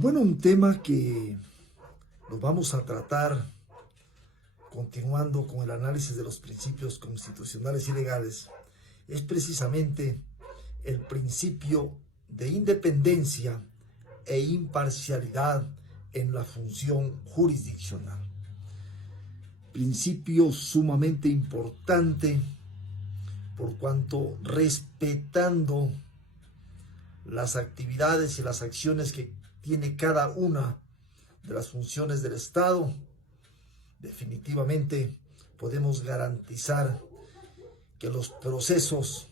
Bueno, un tema que lo vamos a tratar continuando con el análisis de los principios constitucionales y legales es precisamente el principio de independencia e imparcialidad en la función jurisdiccional. Principio sumamente importante por cuanto respetando las actividades y las acciones que tiene cada una de las funciones del Estado, definitivamente podemos garantizar que los procesos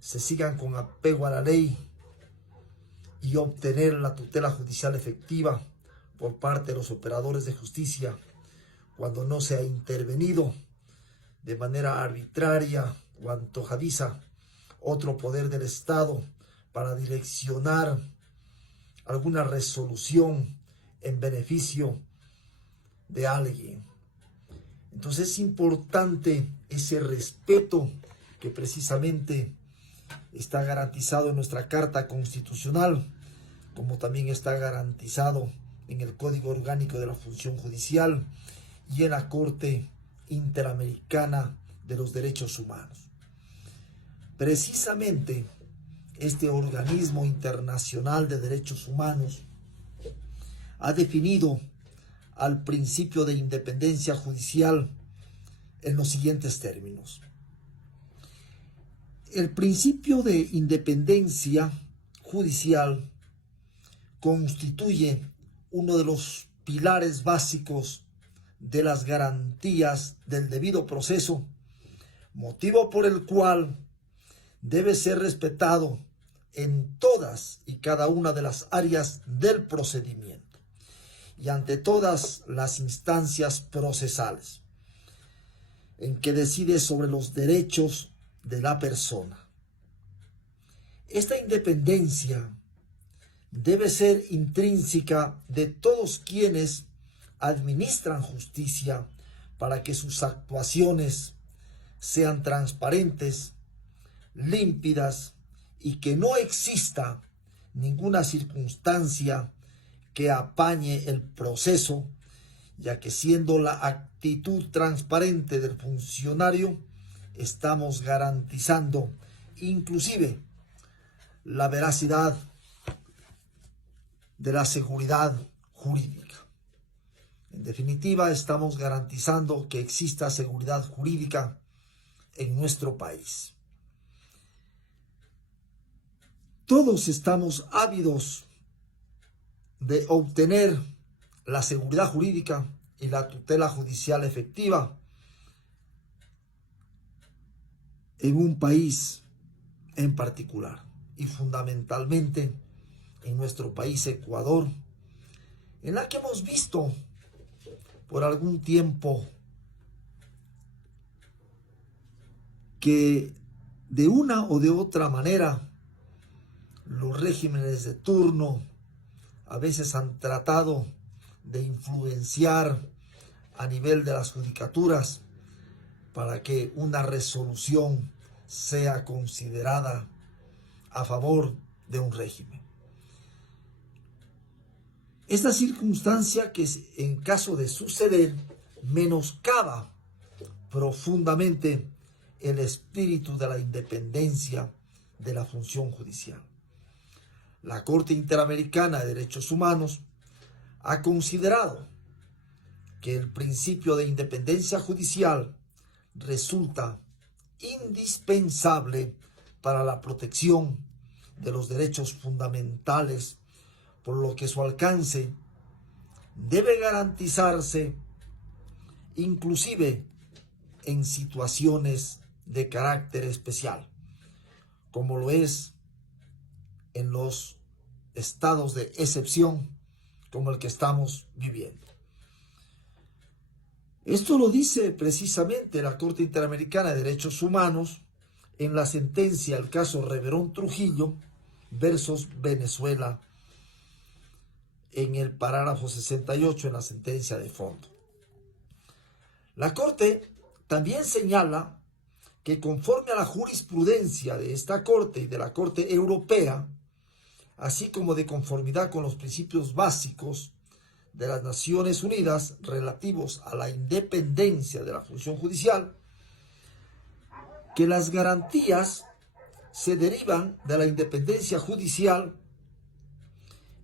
se sigan con apego a la ley y obtener la tutela judicial efectiva por parte de los operadores de justicia cuando no se ha intervenido de manera arbitraria o antojadiza otro poder del Estado para direccionar alguna resolución en beneficio de alguien. Entonces es importante ese respeto que precisamente está garantizado en nuestra Carta Constitucional, como también está garantizado en el Código Orgánico de la Función Judicial y en la Corte Interamericana de los Derechos Humanos. Precisamente este organismo internacional de derechos humanos ha definido al principio de independencia judicial en los siguientes términos. El principio de independencia judicial constituye uno de los pilares básicos de las garantías del debido proceso, motivo por el cual debe ser respetado en todas y cada una de las áreas del procedimiento y ante todas las instancias procesales, en que decide sobre los derechos de la persona. Esta independencia debe ser intrínseca de todos quienes administran justicia para que sus actuaciones sean transparentes, límpidas y que no exista ninguna circunstancia que apañe el proceso, ya que siendo la actitud transparente del funcionario, estamos garantizando inclusive la veracidad de la seguridad jurídica. En definitiva, estamos garantizando que exista seguridad jurídica en nuestro país. Todos estamos ávidos de obtener la seguridad jurídica y la tutela judicial efectiva en un país en particular y fundamentalmente en nuestro país Ecuador, en la que hemos visto por algún tiempo que de una o de otra manera los regímenes de turno a veces han tratado de influenciar a nivel de las judicaturas para que una resolución sea considerada a favor de un régimen. Esta circunstancia que en caso de suceder menoscaba profundamente el espíritu de la independencia de la función judicial. La Corte Interamericana de Derechos Humanos ha considerado que el principio de independencia judicial resulta indispensable para la protección de los derechos fundamentales, por lo que su alcance debe garantizarse inclusive en situaciones de carácter especial, como lo es en los estados de excepción como el que estamos viviendo. Esto lo dice precisamente la Corte Interamericana de Derechos Humanos en la sentencia del caso Reverón Trujillo versus Venezuela, en el parágrafo 68 en la sentencia de fondo. La Corte también señala que conforme a la jurisprudencia de esta Corte y de la Corte Europea, así como de conformidad con los principios básicos de las Naciones Unidas relativos a la independencia de la función judicial, que las garantías se derivan de la independencia judicial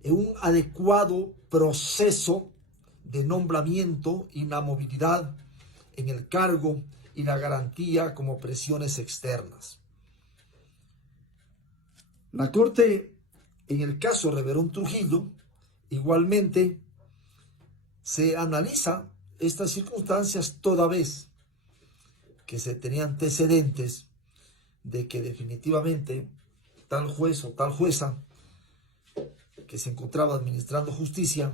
en un adecuado proceso de nombramiento, inamovilidad en el cargo y la garantía como presiones externas. La Corte, en el caso Reverón Trujillo, igualmente se analiza estas circunstancias toda vez que se tenía antecedentes de que definitivamente tal juez o tal jueza que se encontraba administrando justicia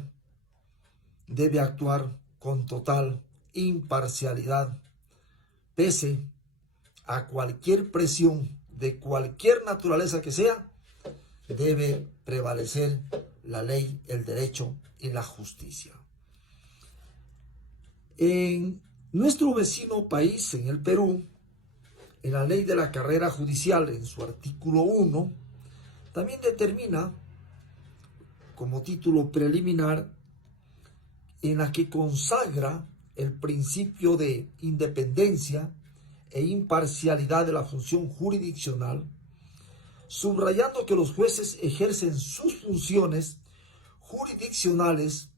debe actuar con total imparcialidad, pese a cualquier presión de cualquier naturaleza que sea. Debe prevalecer la ley, el derecho y la justicia. En nuestro vecino país, en el Perú, en la ley de la carrera judicial, en su artículo 1, también determina como título preliminar en la que consagra el principio de independencia e imparcialidad de la función jurisdiccional, subrayando que los jueces ejercen sus funciones jurisdiccionales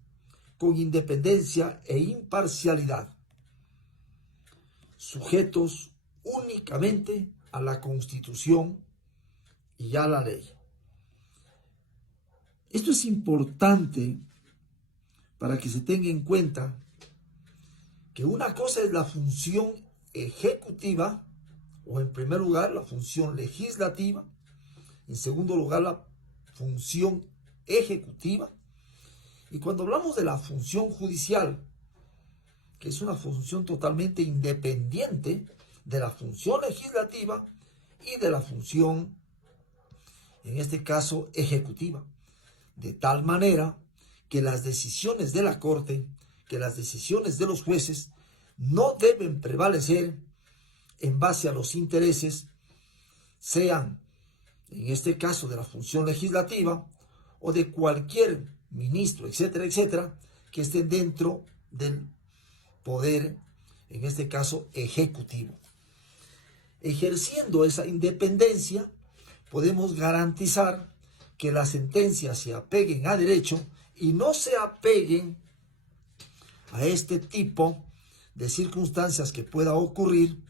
con independencia e imparcialidad, sujetos únicamente a la Constitución y a la ley. Esto es importante para que se tenga en cuenta que una cosa es la función ejecutiva, o en primer lugar la función legislativa, en segundo lugar la función ejecutiva, y cuando hablamos de la función judicial, que es una función totalmente independiente de la función legislativa y de la función, en este caso, ejecutiva, de tal manera que las decisiones de la Corte, que las decisiones de los jueces no deben prevalecer en base a los intereses, sean en este caso de la función legislativa o de cualquier ministro, etcétera, etcétera, que estén dentro del poder, en este caso ejecutivo. Ejerciendo esa independencia, podemos garantizar que las sentencias se apeguen a derecho y no se apeguen a este tipo de circunstancias que pueda ocurrir,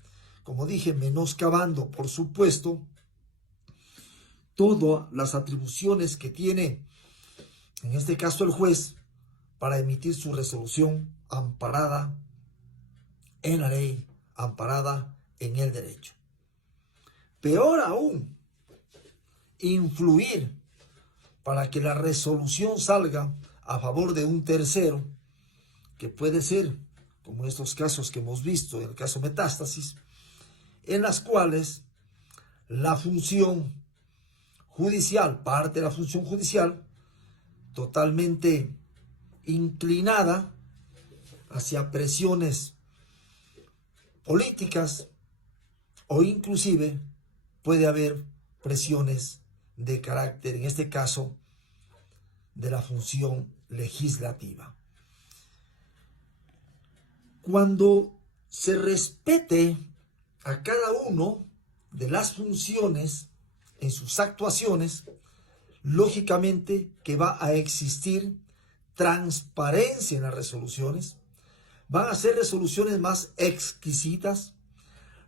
como dije, menoscabando, por supuesto, todas las atribuciones que tiene, en este caso, el juez para emitir su resolución amparada en la ley, amparada en el derecho. Peor aún, influir para que la resolución salga a favor de un tercero, que puede ser, como estos casos que hemos visto, en el caso Metástasis, en las cuales la función judicial, parte de la función judicial, totalmente inclinada hacia presiones políticas, o inclusive puede haber presiones de carácter, en este caso, de la función legislativa. Cuando se respete a cada uno de las funciones en sus actuaciones, lógicamente que va a existir transparencia en las resoluciones, van a ser resoluciones más exquisitas,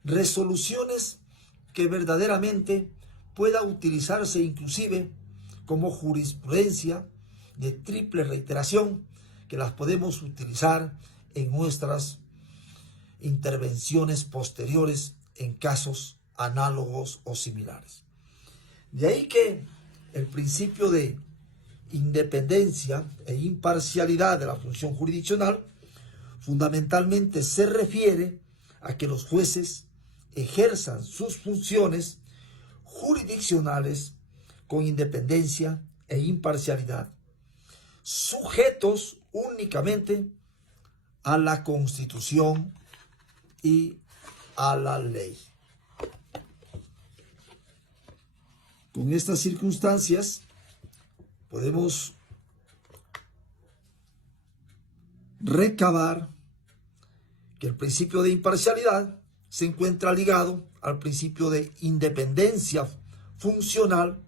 resoluciones que verdaderamente pueda utilizarse inclusive como jurisprudencia de triple reiteración, que las podemos utilizar en nuestras intervenciones posteriores en casos análogos o similares. De ahí que el principio de independencia e imparcialidad de la función jurisdiccional fundamentalmente se refiere a que los jueces ejerzan sus funciones jurisdiccionales con independencia e imparcialidad, sujetos únicamente a la Constitución y a la ley. Con estas circunstancias podemos recabar que el principio de imparcialidad se encuentra ligado al principio de independencia funcional,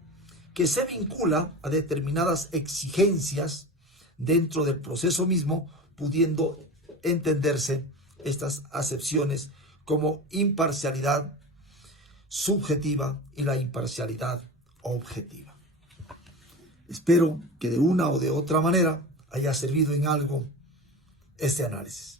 que se vincula a determinadas exigencias dentro del proceso mismo, pudiendo entenderse estas acepciones como imparcialidad subjetiva y la imparcialidad objetiva. Espero que de una o de otra manera haya servido en algo este análisis.